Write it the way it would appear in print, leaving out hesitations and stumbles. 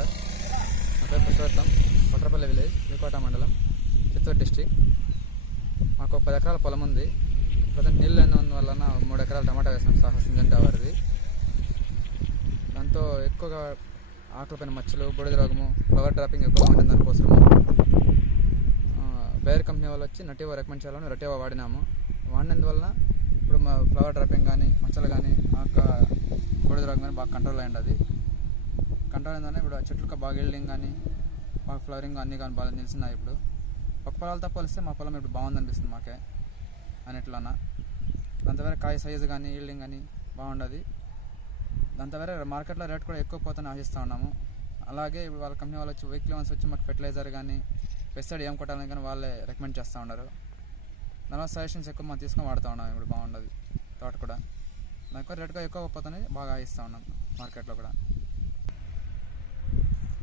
Sir. నా పేరు Purushottam, కొట్రపల్లి village, V Kota మండలం, చిత్తూరు డిస్టిక్. మాకు 10 ఎకరాల పొలం ఉంది. ప్రజెంట్ నీళ్ళు లేనందువల్ల 3 ఎకరాలు టమాటా వేసాం సింజన్ టావర్ది. దాంతో ఎక్కువగా ఆకులపైన మచ్చలు, బూడిద రోగము, ఫ్లవర్ డ్రాపింగ్ ఎక్కువగా ఉంటుంది. దానికోసము బేర్ కంపెనీ వాళ్ళు వచ్చి నటివో రికమెండ్ చేయాలని నటివో వాడినాము. వాడినందువల్ల ఇప్పుడు మా ఫ్లవర్ డ్రాపింగ్ కానీ, మచ్చలు కానీ, బూడిద రోగం కానీ బాగా కంట్రోల్ అయ్యింది. అది కంట్రోల్ అయిందని ఇప్పుడు చెట్లకు బాగా ఈల్డింగ్ కానీ, బాగా ఫ్లవరింగ్ అన్నీ కానీ బాగా నిలిచినాయి. ఇప్పుడు ఒక పొలాలతో పోలిస్తే మా పొలం ఇప్పుడు బాగుందనిపిస్తుంది మాకే అన్నిట్లోన. దాంతో వేరే కాయ సైజు కానీ, ఈల్డింగ్ కానీ బాగుండదు. దాంతో వేరే మార్కెట్లో రేట్ కూడా ఎక్కువ పోతుందని ఆశిస్తూ ఉన్నాము. అలాగే ఇప్పుడు వాళ్ళ కంపెనీ వాళ్ళు వచ్చి వీక్లీ వన్స్ వచ్చి మాకు ఫెర్టిలైజర్ కానీ, పెస్టిసైడ్ ఏం కొట్టాలని కానీ వాళ్ళే రికమెండ్ చేస్తూ ఉన్నారు. దానివల్ల సజెషన్స్ ఎక్కువ మనం తీసుకొని వాడుతూ ఉన్నాం. ఇప్పుడు బాగుండదు తోట కూడా. దానికి రేట్ కూడా ఎక్కువ పోతుందని బాగా ఆశిస్తూ ఉన్నాం మార్కెట్లో కూడా.